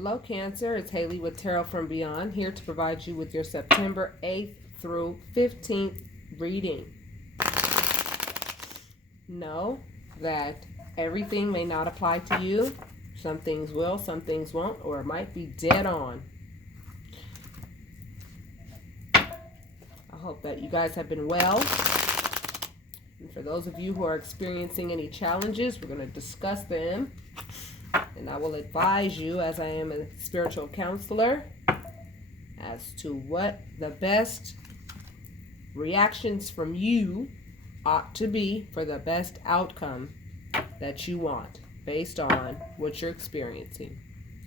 Hello, Cancer. It's Haley with Tarot from Beyond, here to provide you with your September 8th through 15th reading. Know that everything may not apply to you. Some things will, some things won't, or it might be dead on. I hope that you guys have been well. And for those of you who are experiencing any challenges, we're going to discuss them. And I will advise you, as I am a spiritual counselor, as to what the best reactions from you ought to be for the best outcome that you want based on what you're experiencing.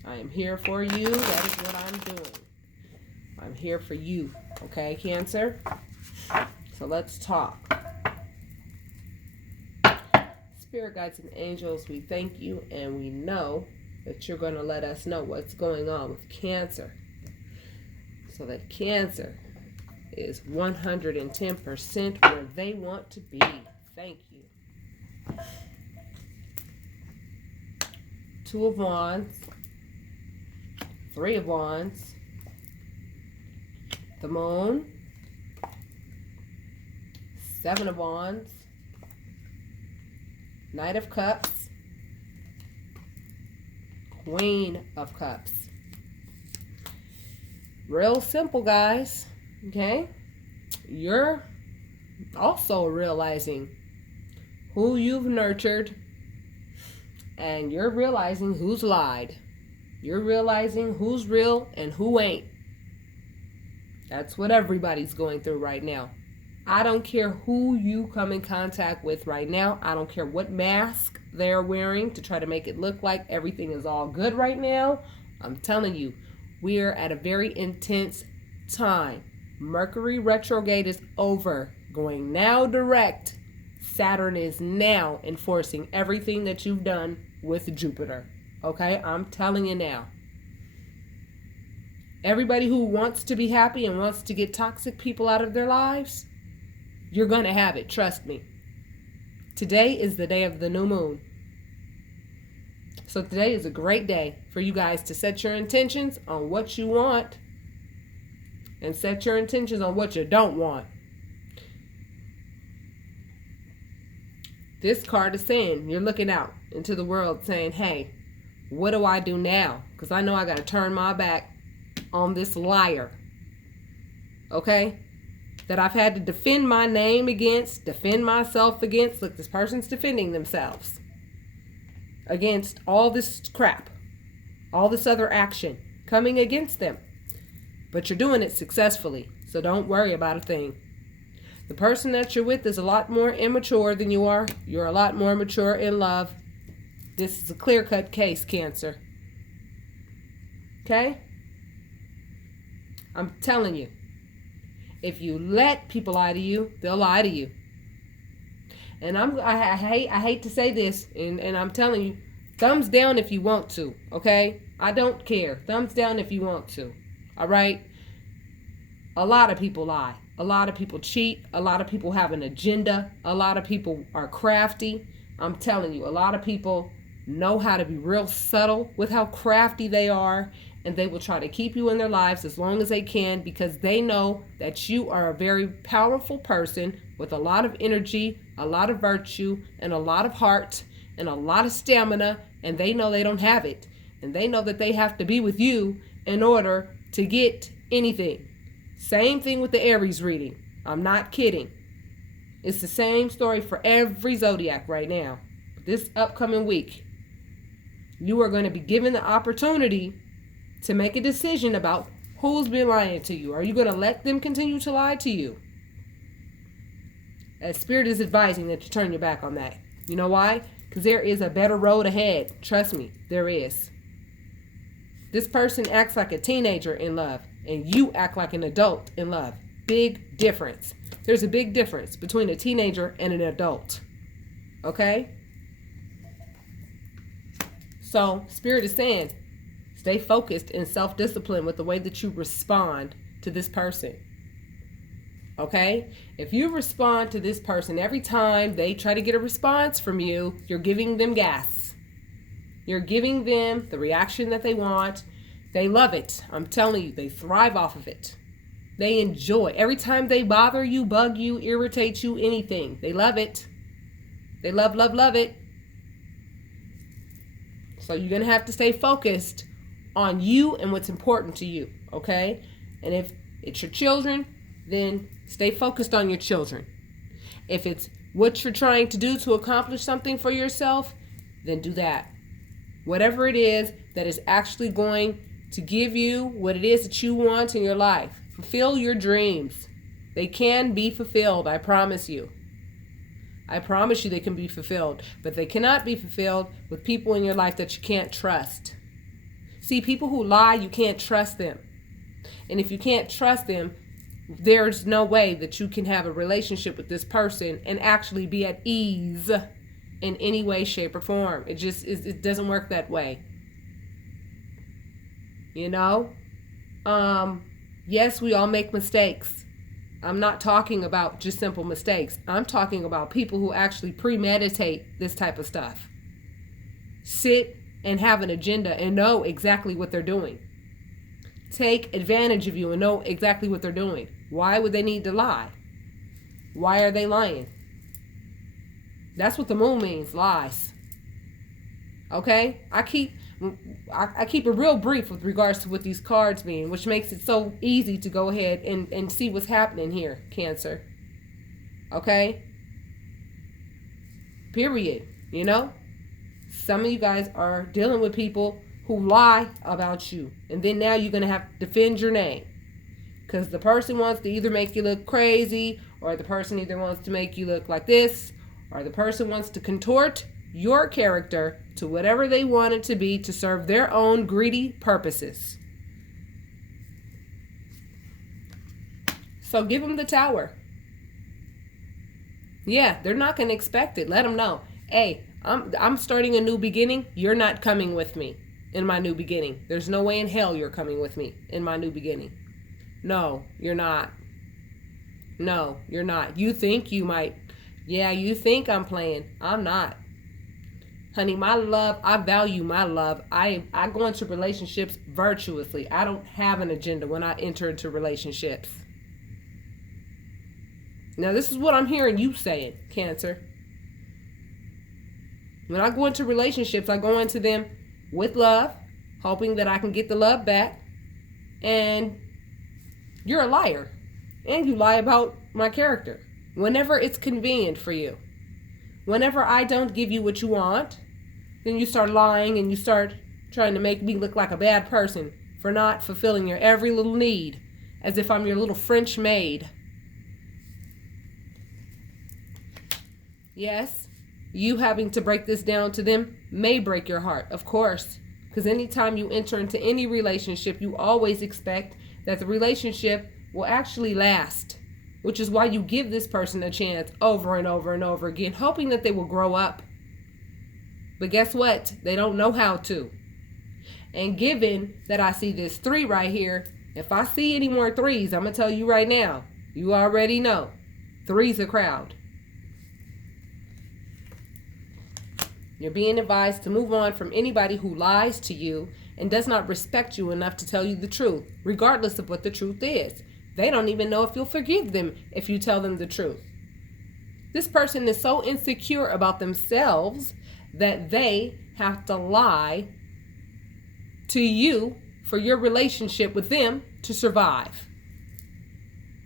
I am here for you. That is what I'm doing. I'm here for you. Okay, Cancer? So let's talk. Spirit guides and angels, we thank you, and we know that you're going to let us know what's going on with Cancer, so that Cancer is 110% where they want to be. Thank you. Two of Wands, Three of Wands, the Moon, Seven of Wands, Knight of Cups, Queen of Cups. Real simple, guys. Okay? You're also realizing who you've nurtured, and you're realizing who's lied. You're realizing who's real and who ain't. That's what everybody's going through right now. I don't care who you come in contact with right now. I don't care what mask they're wearing to try to make it look like everything is all good right now. I'm telling you, we're at a very intense time. Mercury retrograde is over, going now direct. Saturn is now enforcing everything that you've done with Jupiter. Okay, I'm telling you now. Everybody who wants to be happy and wants to get toxic people out of their lives, you're going to have it, trust me. Today is the day of the new moon. So today is a great day for you guys to set your intentions on what you want and set your intentions on what you don't want. This card is saying, you're looking out into the world saying, hey, what do I do now? Because I know I got to turn my back on this liar. Okay? That I've had to defend my name against, defend myself against. Look, this person's defending themselves against all this crap, all this other action coming against them. But you're doing it successfully, so don't worry about a thing. The person that you're with is a lot more immature than you are. You're a lot more mature in love. This is a clear-cut case, Cancer. Okay? I'm telling you. If you let people lie to you, they'll lie to you. And I hate to say this, and I'm telling you, thumbs down if you want to, okay? I don't care. Thumbs down if you want to, all right? A lot of people lie. A lot of people cheat. A lot of people have an agenda. A lot of people are crafty. I'm telling you, a lot of people know how to be real subtle with how crafty they are. And they will try to keep you in their lives as long as they can because they know that you are a very powerful person with a lot of energy, a lot of virtue, and a lot of heart, and a lot of stamina, and they know they don't have it. And they know that they have to be with you in order to get anything. Same thing with the Aries reading. I'm not kidding. It's the same story for every zodiac right now. This upcoming week, you are going to be given the opportunity to make a decision about who's been lying to you. Are you going to let them continue to lie to you? As Spirit is advising that you turn your back on that. You know why? Because there is a better road ahead. Trust me, there is. This person acts like a teenager in love, and you act like an adult in love. Big difference. There's a big difference between a teenager and an adult. Okay? So, Spirit is saying, stay focused and self-disciplined with the way that you respond to this person. Okay? If you respond to this person every time they try to get a response from you, you're giving them gas. You're giving them the reaction that they want. They love it. I'm telling you, they thrive off of it. They enjoy. Every time they bother you, bug you, irritate you, anything, they love it. They love, love, love it. So you're going to have to stay focused on you and what's important to you, okay? And if it's your children, then stay focused on your children. If it's what you're trying to do to accomplish something for yourself, then do that. Whatever it is that is actually going to give you what it is that you want in your life. Fulfill your dreams. They can be fulfilled, I promise you. I promise you they can be fulfilled, but they cannot be fulfilled with people in your life that you can't trust. See, people who lie, you can't trust them. And if you can't trust them, there's no way that you can have a relationship with this person and actually be at ease in any way, shape, or form. It doesn't work that way. You know? Yes, we all make mistakes. I'm not talking about just simple mistakes. I'm talking about people who actually premeditate this type of stuff. Sit and have an agenda and know exactly what they're doing. Take advantage of you and know exactly what they're doing. Why would they need to lie? Why are they lying? That's what the moon means, lies. Okay? I keep it real brief with regards to what these cards mean, which makes it so easy to go ahead and see what's happening here, Cancer. Okay? Period. You know? Some of you guys are dealing with people who lie about you. And then now you're going to have to defend your name. Because the person wants to either make you look crazy, or the person either wants to make you look like this, or the person wants to contort your character to whatever they want it to be to serve their own greedy purposes. So give them the Tower. Yeah, they're not going to expect it. Let them know. Hey, I'm starting a new beginning. You're not coming with me in my new beginning. There's no way in hell you're coming with me in my new beginning. No, you're not. No, you're not. You think you might. Yeah, you think I'm playing. I'm not. Honey, my love, I value my love. I go into relationships virtuously. I don't have an agenda when I enter into relationships. Now, this is what I'm hearing you saying, Cancer. When I go into relationships, I go into them with love, hoping that I can get the love back. And you're a liar. And you lie about my character whenever it's convenient for you. Whenever I don't give you what you want, then you start lying and you start trying to make me look like a bad person for not fulfilling your every little need, as if I'm your little French maid. Yes, you having to break this down to them may break your heart, of course, because anytime you enter into any relationship, you always expect that the relationship will actually last, which is why you give this person a chance over and over and over again, hoping that they will grow up. But guess what? They don't know how to. And given that I see this 3 right here, if I see any more 3s, I'm going to tell you right now, you already know, 3's a crowd. You're being advised to move on from anybody who lies to you and does not respect you enough to tell you the truth, regardless of what the truth is. They don't even know if you'll forgive them if you tell them the truth. This person is so insecure about themselves that they have to lie to you for your relationship with them to survive.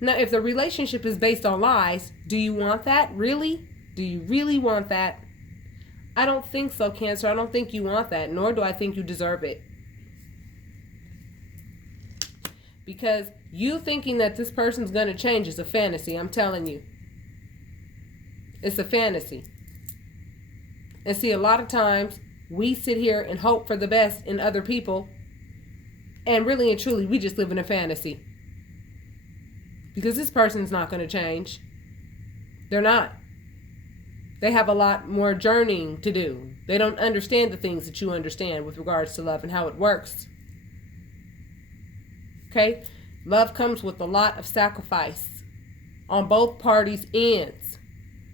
Now, if the relationship is based on lies, do you want that? Really? Do you really want that? I don't think so, Cancer. I don't think you want that, nor do I think you deserve it. Because you thinking that this person's going to change is a fantasy, I'm telling you. It's a fantasy. And see, a lot of times we sit here and hope for the best in other people, and really and truly we just live in a fantasy. Because this person's not going to change. They're not. They have a lot more journeying to do. They don't understand the things that you understand with regards to love and how it works. Okay? Love comes with a lot of sacrifice on both parties' ends.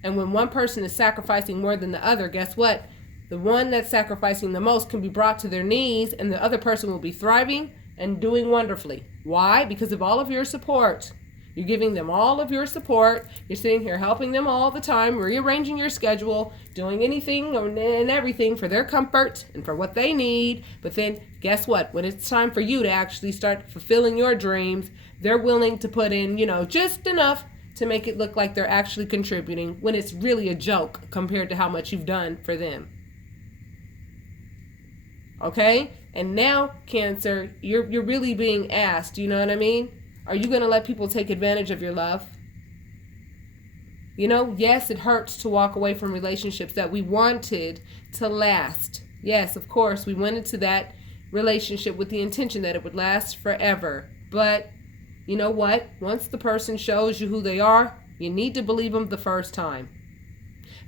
And when one person is sacrificing more than the other, guess what? The one that's sacrificing the most can be brought to their knees and the other person will be thriving and doing wonderfully. Why? Because of all of your support. You're giving them all of your support. You're sitting here helping them all the time, rearranging your schedule, doing anything and everything for their comfort and for what they need. But then guess what? When it's time for you to actually start fulfilling your dreams, they're willing to put in, just enough to make it look like they're actually contributing when it's really a joke compared to how much you've done for them. Okay? And now, Cancer, you're really being asked, you know what I mean? Are you going to let people take advantage of your love? Yes, it hurts to walk away from relationships that we wanted to last. Yes, of course, we went into that relationship with the intention that it would last forever. But you know what? Once the person shows you who they are, you need to believe them the first time.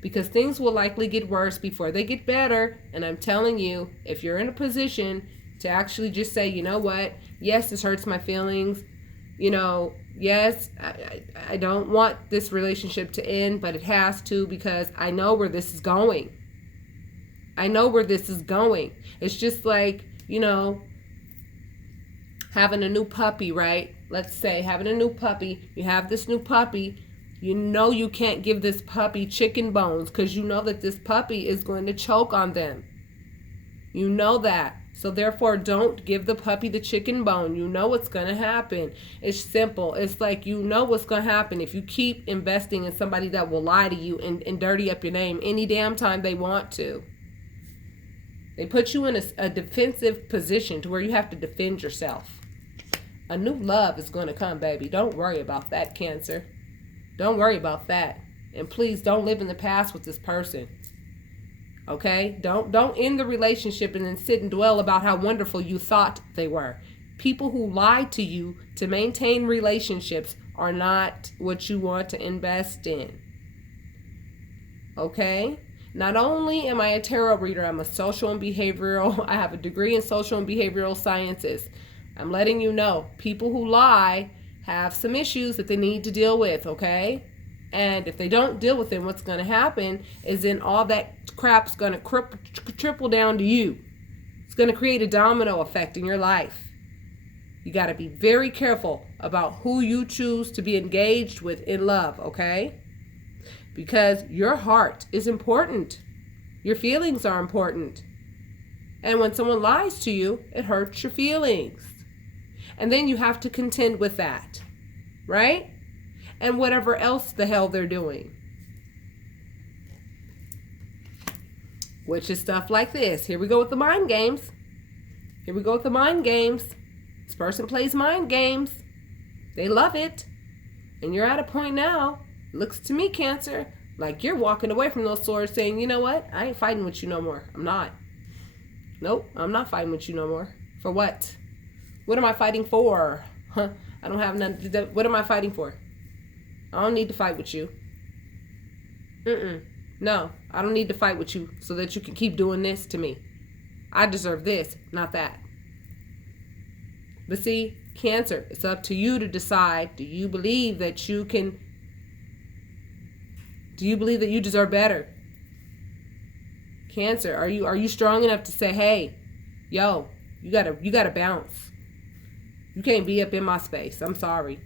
Because things will likely get worse before they get better. And I'm telling you, if you're in a position to actually just say, you know what? Yes, this hurts my feelings. Yes, I don't want this relationship to end, but it has to because I know where this is going. It's just like, having a new puppy, right? Let's say having a new puppy. You have this new puppy. You can't give this puppy chicken bones because you know that this puppy is going to choke on them. You know that. So therefore, don't give the puppy the chicken bone. You know what's going to happen. It's simple. It's like what's going to happen if you keep investing in somebody that will lie to you and dirty up your name any damn time they want to. They put you in a defensive position to where you have to defend yourself. A new love is going to come, baby. Don't worry about that, Cancer. Don't worry about that. And please don't live in the past with this person. Okay? Don't end the relationship and then sit and dwell about how wonderful you thought they were. People who lie to you to maintain relationships are not what you want to invest in. Okay? Not only am I a tarot reader, I'm a social and behavioral, I have a degree in social and behavioral sciences. I'm letting you know, people who lie have some issues that they need to deal with, okay? And if they don't deal with them, what's going to happen is then all that crap's going to trickle down to you. It's going to create a domino effect in your life. You got to be very careful about who you choose to be engaged with in love, okay? Because your heart is important. Your feelings are important. And when someone lies to you, it hurts your feelings. And then you have to contend with that, right? And whatever else the hell they're doing. Which is stuff like this. Here we go with the mind games. This person plays mind games. They love it. And you're at a point now, looks to me, Cancer, like you're walking away from those swords saying, you know what? I ain't fighting with you no more. I'm not. Nope, I'm not fighting with you no more. For what? What am I fighting for? I don't have none. What am I fighting for? I don't need to fight with you. No, I don't need to fight with you so that you can keep doing this to me. I deserve this, not that. But see, Cancer, it's up to you to decide. Do you believe that you deserve better? Cancer, are you strong enough to say, hey, yo, you gotta bounce. You can't be up in my space. I'm sorry.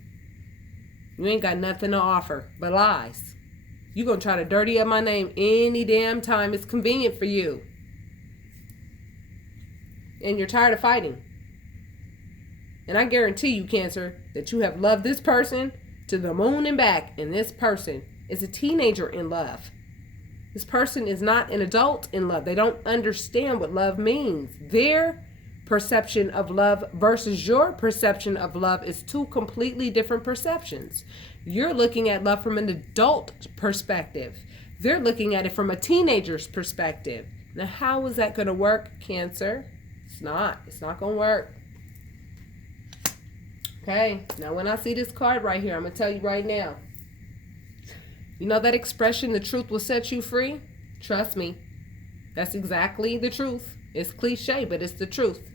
You ain't got nothing to offer but lies. You gonna try to dirty up my name any damn time it's convenient for you. And you're tired of fighting. And I guarantee you, Cancer, that you have loved this person to the moon and back. And this person is a teenager in love. This person is not an adult in love. They don't understand what love means. Their perception of love versus your perception of love is two completely different perceptions. You're looking at love from an adult perspective. They're looking at it from a teenager's perspective. Now, how is that going to work, Cancer? It's not going to work. Okay, now when I see this card right here, I'm going to tell you right now. You know that expression, the truth will set you free? Trust me. That's exactly the truth. It's cliche, but it's the truth.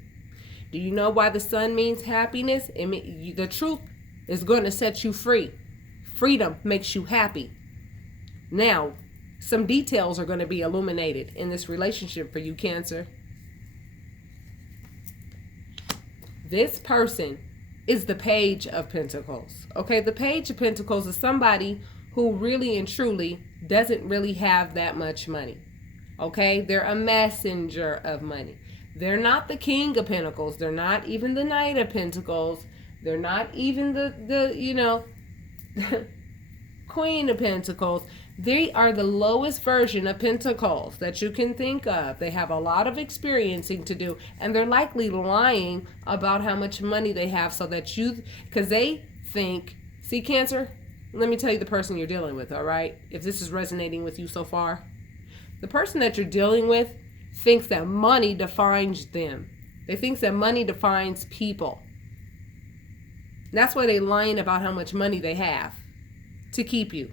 Do you know why the sun means happiness? The truth is going to set you free. Freedom makes you happy. Now, some details are going to be illuminated in this relationship for you, Cancer. This person is the Page of Pentacles. Okay, the Page of Pentacles is somebody who really and truly doesn't really have that much money. Okay, they're a messenger of money. They're not the King of Pentacles. They're not even the Knight of Pentacles. They're not even the Queen of Pentacles. They are the lowest version of Pentacles that you can think of. They have a lot of experiencing to do, and they're likely lying about how much money they have so that because they think, see, Cancer, let me tell you the person you're dealing with, all right? If this is resonating with you so far, the person that you're dealing with thinks that money defines them. They think that money defines people. That's why they're lying about how much money they have to keep you.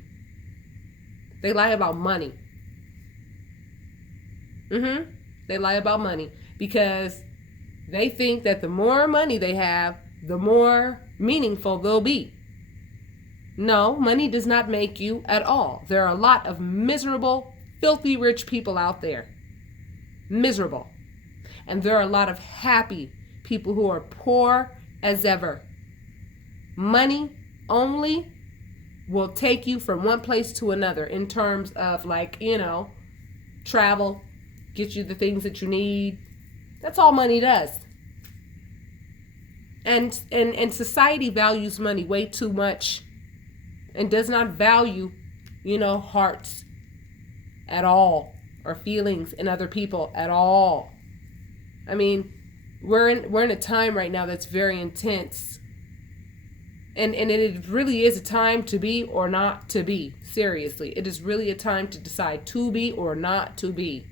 They lie about money. They lie about money because they think that the more money they have, the more meaningful they'll be. No, money does not make you at all. There are a lot of miserable, filthy rich people out there. Miserable. And there are a lot of happy people who are poor as ever. Money only will take you from one place to another in terms of travel, get you the things that you need. That's all money does. And society values money way too much and does not value, hearts at all or feelings in other people at all. I mean, we're in a time right now that's very intense. And it really is a time to be or not to be. Seriously, it is really a time to decide to be or not to be.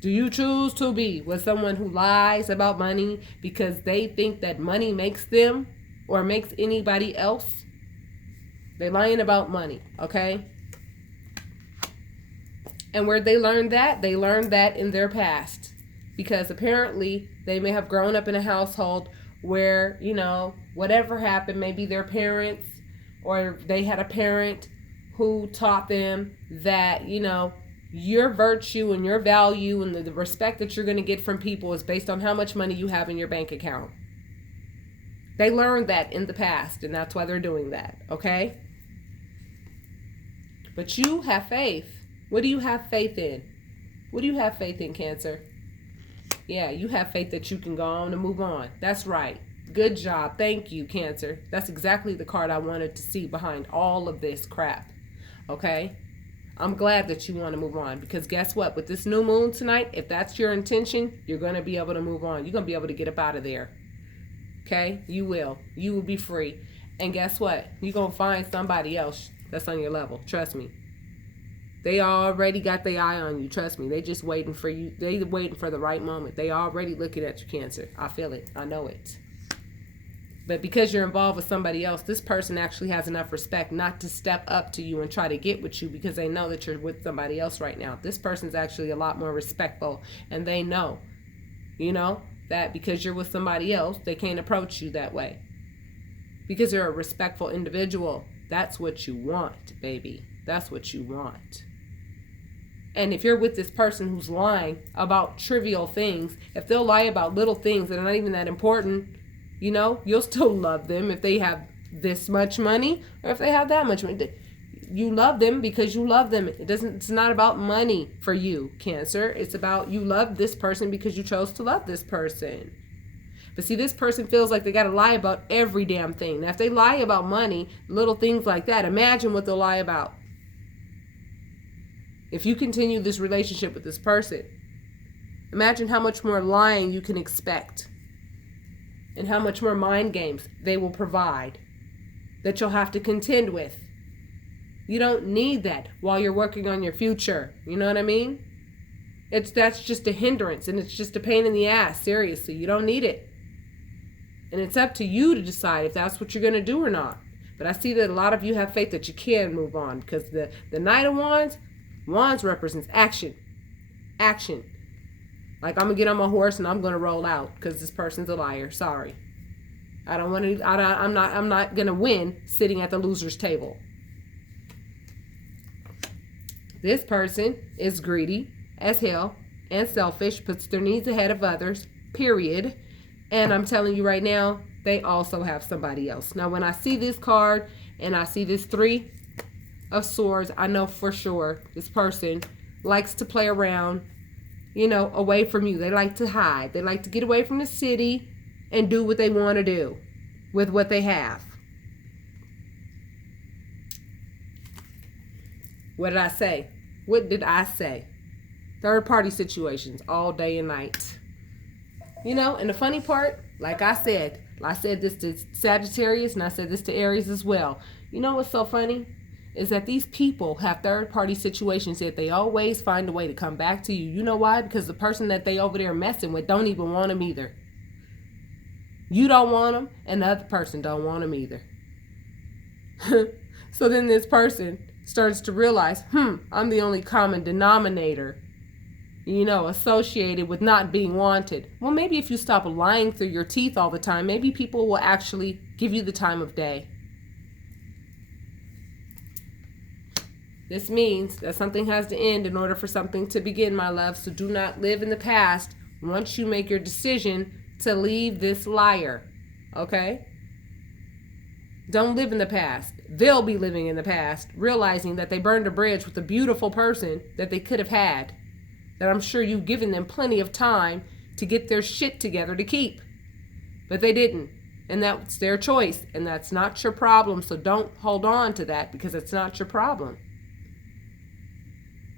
Do you choose to be with someone who lies about money because they think that money makes them or makes anybody else? They're lying about money, okay? And where they learned that? They learned that in their past. Because apparently they may have grown up in a household where, whatever happened, maybe their parents or they had a parent who taught them that, your virtue and your value and the respect that you're going to get from people is based on how much money you have in your bank account. They learned that in the past, and that's why they're doing that, okay? But you have faith. What do you have faith in? What do you have faith in, Cancer? Yeah, you have faith that you can go on and move on. That's right. Good job. Thank you, Cancer. That's exactly the card I wanted to see behind all of this crap. Okay? I'm glad that you want to move on because guess what? With this new moon tonight, if that's your intention, you're going to be able to move on. You're going to be able to get up out of there. Okay? You will. You will be free. And guess what? You're going to find somebody else that's on your level. Trust me. They already got their eye on you. Trust me. They just waiting for you. They waiting for the right moment. They already looking at you, Cancer. I feel it. I know it. But because you're involved with somebody else, this person actually has enough respect not to step up to you and try to get with you because they know that you're with somebody else right now. This person's actually a lot more respectful, and they know, that because you're with somebody else, they can't approach you that way. Because you're a respectful individual. That's what you want, baby. That's what you want. And if you're with this person who's lying about trivial things, if they'll lie about little things that are not even that important, you'll still love them if they have this much money or if they have that much money. You love them because you love them. It's not about money for you, Cancer. It's about you love this person because you chose to love this person. But see, this person feels like they got to lie about every damn thing. Now, if they lie about money, little things like that, imagine what they'll lie about. If you continue this relationship with this person, imagine how much more lying you can expect. And how much more mind games they will provide that you'll have to contend with. You don't need that while you're working on your future. You know what I mean? That's just a hindrance and it's just a pain in the ass. Seriously, you don't need it. And it's up to you to decide if that's what you're going to do or not. But I see that a lot of you have faith that you can move on because the Knight of Wands represents action. Action. Like, I'm going to get on my horse and I'm going to roll out because this person's a liar. Sorry. I'm not going to win sitting at the loser's table. This person is greedy as hell and selfish, puts their needs ahead of others, period. And I'm telling you right now, they also have somebody else. Now, when I see this card and I see this 3 of Swords, I know for sure this person likes to play around, away from you. They like to hide. They like to get away from the city and do what they want to do with what they have. What did I say? What did I say? Third party situations all day and night. And the funny part, like I said this to Sagittarius and I said this to Aries as well. You know what's so funny? Is that these people have third party situations that they always find a way to come back to you. You know why? Because the person that they over there messing with don't even want them either. You don't want them and the other person don't want them either. So then this person starts to realize, I'm the only common denominator, associated with not being wanted. Well, maybe if you stop lying through your teeth all the time, maybe people will actually give you the time of day. This means that something has to end in order for something to begin, my love. So do not live in the past once you make your decision to leave this liar. Okay? Don't live in the past. They'll be living in the past, realizing that they burned a bridge with a beautiful person that they could have had. That I'm sure you've given them plenty of time to get their shit together to keep. But they didn't. And that's their choice. And that's not your problem. So don't hold on to that because it's not your problem.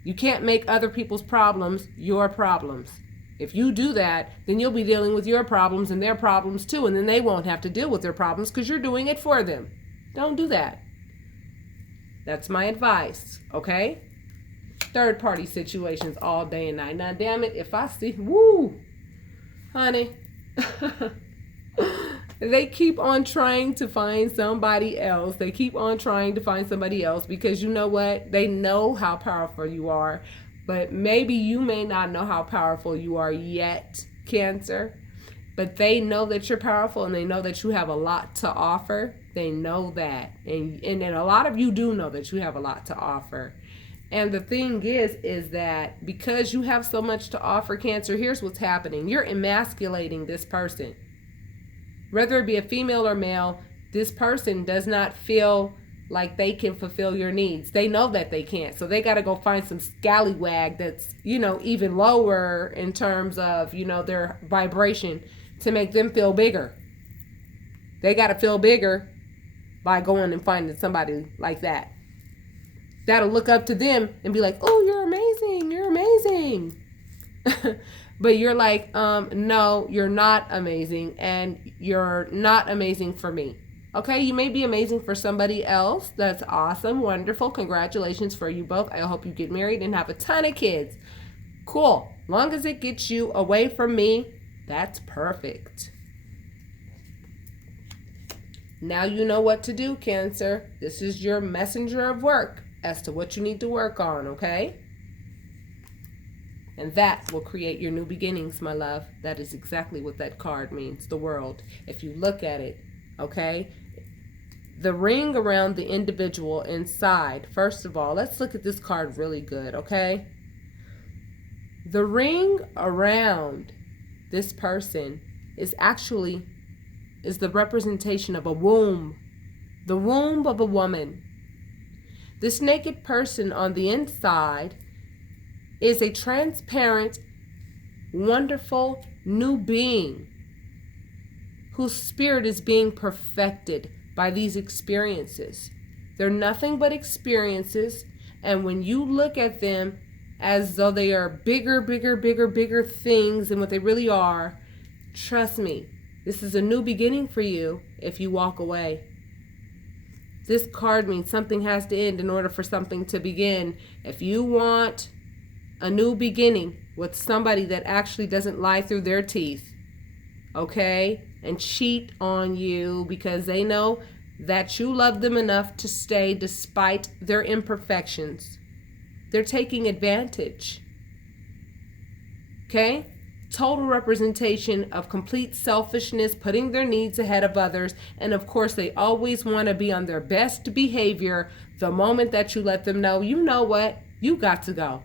You can't make other people's problems your problems. If you do that, then you'll be dealing with your problems and their problems too. And then they won't have to deal with their problems because you're doing it for them. Don't do that. That's my advice. Okay? Third party situations all day and night. Now, damn it, if I see, honey, they keep on trying to find somebody else. They keep on trying to find somebody else because you know what? They know how powerful you are, but maybe you may not know how powerful you are yet, Cancer, but they know that you're powerful and they know that you have a lot to offer. They know that. And a lot of you do know that you have a lot to offer. And the thing is that because you have so much to offer, Cancer, here's what's happening. You're emasculating this person. Whether it be a female or male, this person does not feel like they can fulfill your needs. They know that they can't. So they got to go find some scallywag that's, even lower in terms of, their vibration to make them feel bigger. They got to feel bigger by going and finding somebody like that. That'll look up to them and be like, oh, you're amazing. You're amazing. But you're like, no, you're not amazing. And you're not amazing for me. Okay, you may be amazing for somebody else. That's awesome. Wonderful. Congratulations for you both. I hope you get married and have a ton of kids. Cool. Long as it gets you away from me, that's perfect. Now you know what to do, Cancer. This is your messenger of work as to what you need to work on, okay? And that will create your new beginnings, my love. That is exactly what that card means, the world. If you look at it, okay? The ring around the individual inside. First of all, let's look at this card really good, okay? The ring around this person is the representation of a womb. The womb of a woman. This naked person on the inside is a transparent, wonderful new being whose spirit is being perfected by these experiences. They're nothing but experiences, and when you look at them as though they are bigger things than what they really are, trust me, this is a new beginning for you if you walk away. This card means something has to end in order for something to begin. If you want a new beginning with somebody that actually doesn't lie through their teeth, okay, and cheat on you because they know that you love them enough to stay despite their imperfections. They're taking advantage. Okay? Total representation of complete selfishness, putting their needs ahead of others, and of course they always want to be on their best behavior the moment that you let them know, you know what, you got to go.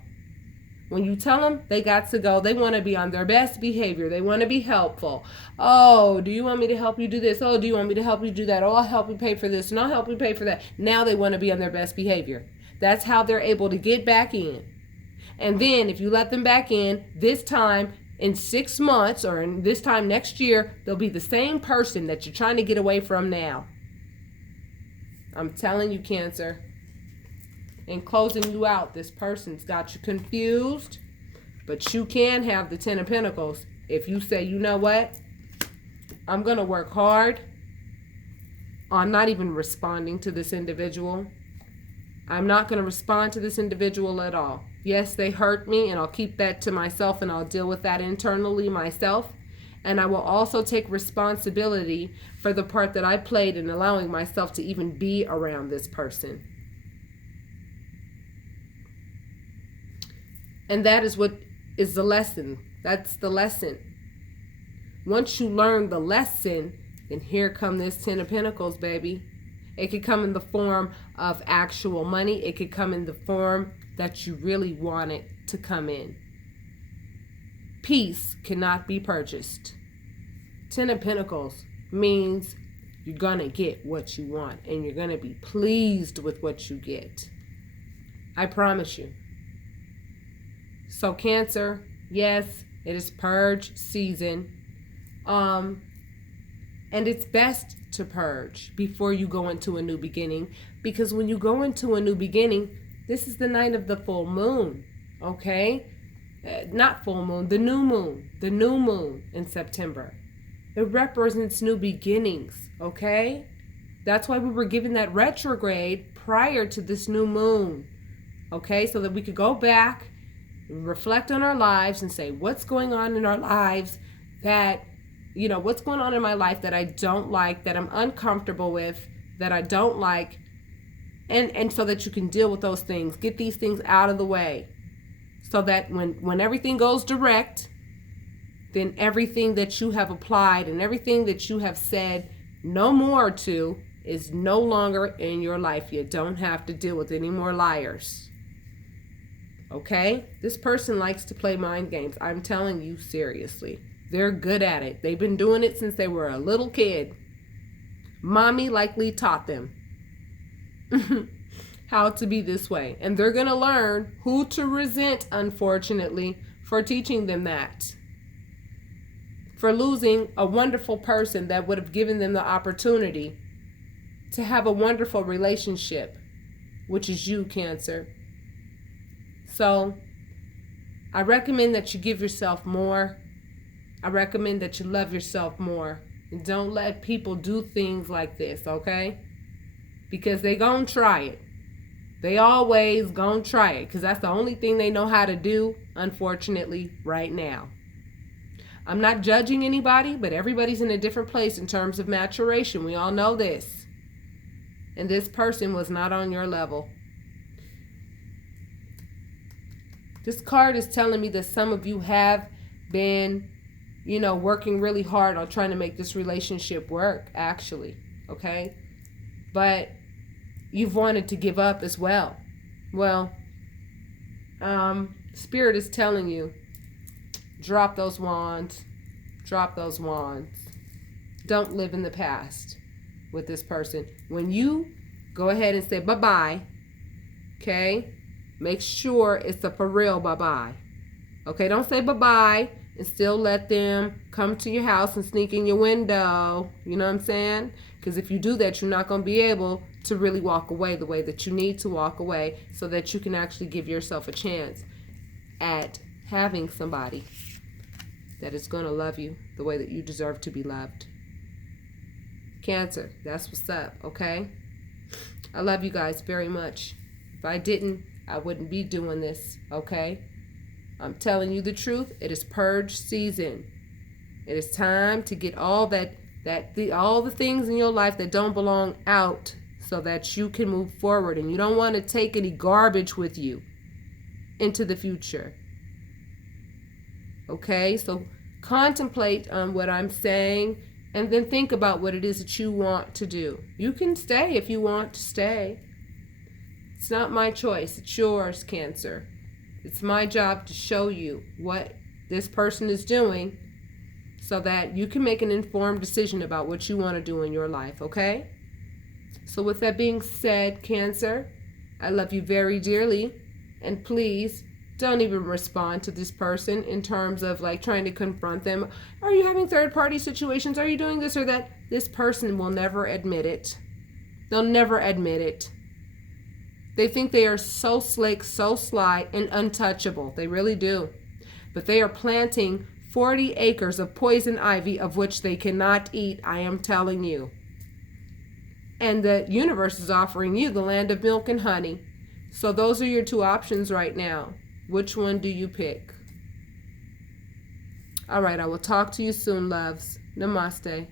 When you tell them they got to go, they want to be on their best behavior. They want to be helpful. Oh, do you want me to help you do this? Oh, do you want me to help you do that? Oh, I'll help you pay for this and I'll help you pay for that. Now they want to be on their best behavior. That's how they're able to get back in. And then if you let them back in, this time in 6 months or in this time next year, they'll be the same person that you're trying to get away from now. I'm telling you, Cancer. In closing you out, this person's got you confused, but you can have the 10 of Pentacles if you say, you know what, I'm going to work hard on not even responding to this individual. I'm not going to respond to this individual at all. Yes, they hurt me, and I'll keep that to myself, and I'll deal with that internally myself. And I will also take responsibility for the part that I played in allowing myself to even be around this person. And that is what is the lesson. That's the lesson. Once you learn the lesson, then here come this 10 of Pentacles, baby. It could come in the form of actual money. It could come in the form that you really want it to come in. Peace cannot be purchased. 10 of Pentacles means you're going to get what you want and you're going to be pleased with what you get. I promise you. So Cancer, yes, it is purge season. And it's best to purge before you go into a new beginning, because when you go into a new beginning, this is the night of the full moon, okay? Not full moon, the new moon in September. It represents new beginnings, okay? That's why we were given that retrograde prior to this new moon, okay? So that we could go back, reflect on our lives and say, what's going on in our lives that, you know, what's going on in my life that I don't like, that I'm uncomfortable with, that I don't like, and so that you can deal with those things, get these things out of the way, so that when everything goes direct, then everything that you have applied and everything that you have said no more to is no longer in your life. You don't have to deal with any more liars. Okay? This person likes to play mind games. I'm telling you seriously. They're good at it. They've been doing it since they were a little kid. Mommy likely taught them how to be this way. And they're going to learn who to resent, unfortunately, for teaching them that. For losing a wonderful person that would have given them the opportunity to have a wonderful relationship, which is you, Cancer. So I recommend that you give yourself more. I recommend that you love yourself more. And don't let people do things like this, okay? Because they gonna try it. They always gonna try it, because that's the only thing they know how to do, unfortunately, right now. I'm not judging anybody, but everybody's in a different place in terms of maturation. We all know this. And this person was not on your level. This card is telling me that some of you have been, you know, working really hard on trying to make this relationship work, actually, okay? But you've wanted to give up as well. Well, Spirit is telling you, drop those wands. Drop those wands. Don't live in the past with this person. When you go ahead and say bye-bye, okay, make sure it's a for real bye-bye. Okay, don't say bye-bye and still let them come to your house and sneak in your window. You know what I'm saying? Because if you do that, you're not going to be able to really walk away the way that you need to walk away, so that you can actually give yourself a chance at having somebody that is going to love you the way that you deserve to be loved. Cancer, that's what's up, okay? I love you guys very much. If I didn't, I wouldn't be doing this, okay? I'm telling you the truth. It is purge season. It is time to get all all the things in your life that don't belong out, so that you can move forward, and you don't want to take any garbage with you into the future. Okay, so contemplate on what I'm saying, and then think about what it is that you want to do. You can stay if you want to stay. It's not my choice. It's yours, Cancer. It's my job to show you what this person is doing so that you can make an informed decision about what you want to do in your life, okay? So with that being said, Cancer, I love you very dearly, and please don't even respond to this person in terms of like trying to confront them. Are you having third-party situations? Are you doing this or that? This person will never admit it. They'll never admit it. They think they are so slick, so sly, and untouchable. They really do. But they are planting 40 acres of poison ivy of which they cannot eat, I am telling you. And the universe is offering you the land of milk and honey. So those are your two options right now. Which one do you pick? All right, I will talk to you soon, loves. Namaste.